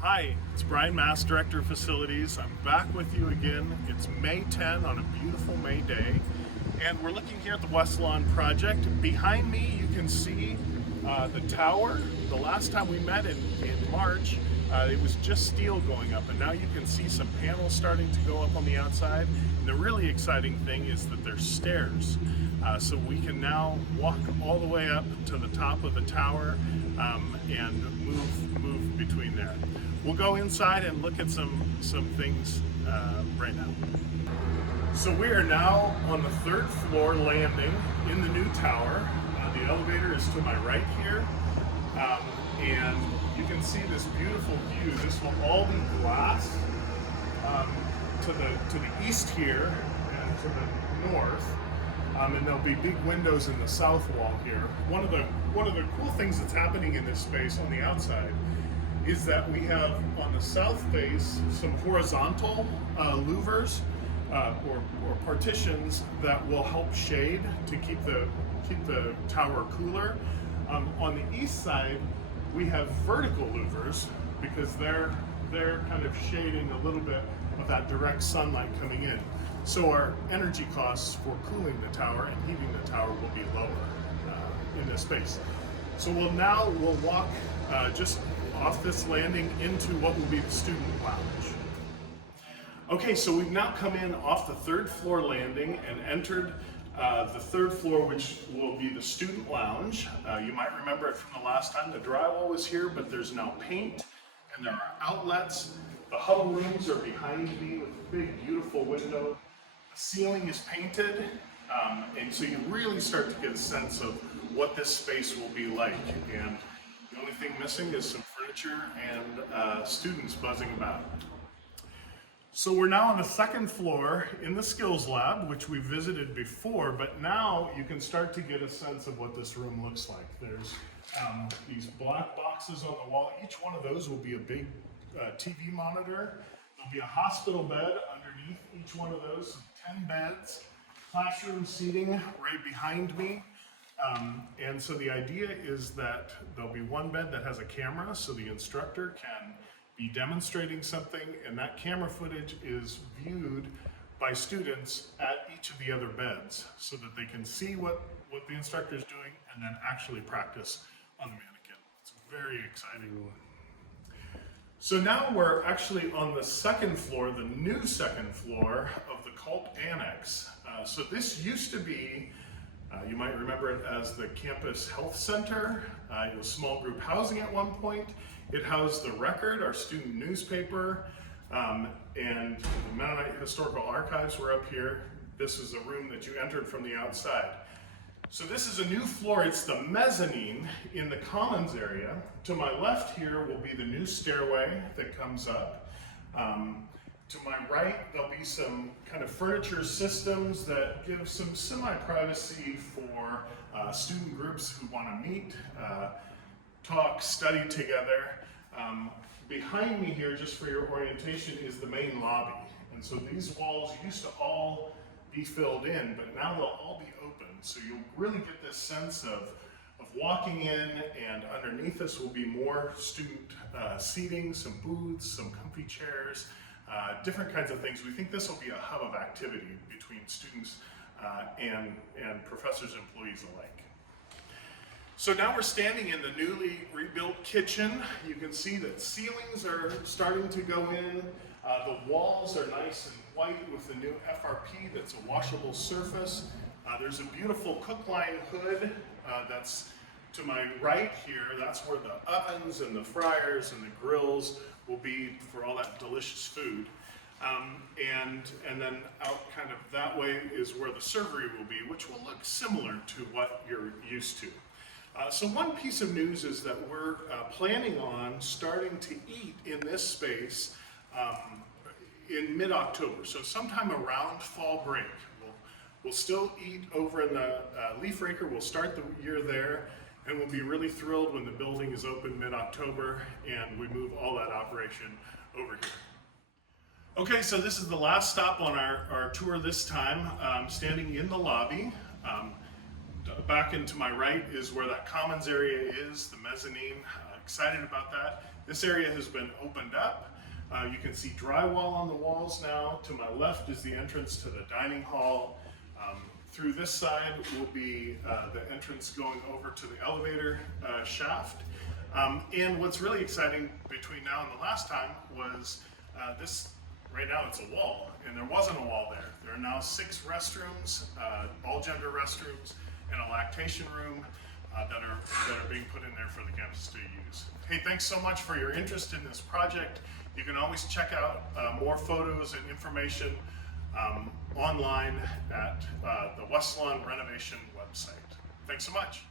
Hi, it's Brian Mass, Director of Facilities. I'm back with you again. It's May 10 on a beautiful May day, and we're looking here at the Westlawn project. Behind me, you can see the tower. The last time we met in March, it was just steel going up, and now you can see some panels starting to go up on the outside. And the really exciting thing is that there's stairs, so we can now walk all the way up to the top of the tower and move between there. We'll go inside and look at some things right now. So we are now on the third floor landing in the new tower. The elevator is to my right here, and you can see this beautiful view. This will all be glass to the east here and to the north. And there'll be big windows in the south wall here. One of the cool things that's happening in this space on the outside is that we have on the south face some horizontal louvers or partitions that will help shade to keep the tower cooler. On the east side, we have vertical louvers because they're kind of shading a little bit of that direct sunlight coming in. So our energy costs for cooling the tower and heating the tower will be lower in this space. So we'll walk just off this landing into what will be the student lounge. Okay, so we've now come in off the third floor landing and entered the third floor, which will be the student lounge. You might remember it from the last time. The drywall was here, but there's now paint and there are outlets. The huddle rooms are behind me with a big, beautiful window. The ceiling is painted, and so you really start to get a sense of what this space will be like. And the only thing missing is some furniture and students buzzing about. So we're now on the second floor in the skills lab, which we visited before, but now you can start to get a sense of what this room looks like. There's these black boxes on the wall. Each one of those will be a big TV monitor. There'll be a hospital bed underneath each one of those, 10 beds, classroom seating right behind me. And so the idea is that there'll be one bed that has a camera so the instructor can be demonstrating something, and that camera footage is viewed by students at each of the other beds so that they can see what the instructor is doing and then actually practice on the mannequin. It's very exciting. So now we're actually on the second floor, the new second floor of the Culp Annex. So this used to be, you might remember it as the campus health center. It was small group housing at one point. It housed the Record, our student newspaper, and the Mennonite Historical Archives were up here. This is a room that you entered from the outside. So this is a new floor. It's the mezzanine in the commons area. To my left here will be the new stairway that comes up. To my right, there'll be some kind of furniture systems that give some semi-privacy for student groups who want to meet, talk, study together. Behind me here, just for your orientation, is the main lobby. And so these walls used to all be filled in, but now they'll all be open. So you'll really get this sense of walking in, and underneath us will be more student seating, some booths, some comfy chairs, different kinds of things. We think this will be a hub of activity between students and professors and employees alike. So now we're standing in the newly rebuilt kitchen. You can see that ceilings are starting to go in. The walls are nice and white with the new FRP that's a washable surface. There's a beautiful cook line hood that's to my right here. That's where the ovens and the fryers and the grills will be for all that delicious food. And then out kind of that way is where the servery will be, which will look similar to what you're used to. So one piece of news is that we're planning on starting to eat in this space in mid-October, so sometime around fall break. We'll still eat over in the Leaf Raker. We'll start the year there, and we'll be really thrilled when the building is open mid-October and we move all that operation over here. Okay, so this is the last stop on our tour this time, standing in the lobby. Back into my right is where that commons area is, the mezzanine excited about that. This area has been opened up. You can see drywall on the walls now. To my left is the entrance to the dining hall. Through this side will be the entrance going over to the elevator shaft. And what's really exciting between now and the last time was this, right now it's a wall, and there wasn't a wall there. There are now 6 restrooms, all gender restrooms, and a lactation room that are being put in there for the campus to use. Hey, thanks so much for your interest in this project. You can always check out more photos and information online at the Westlawn Renovation website. Thanks so much.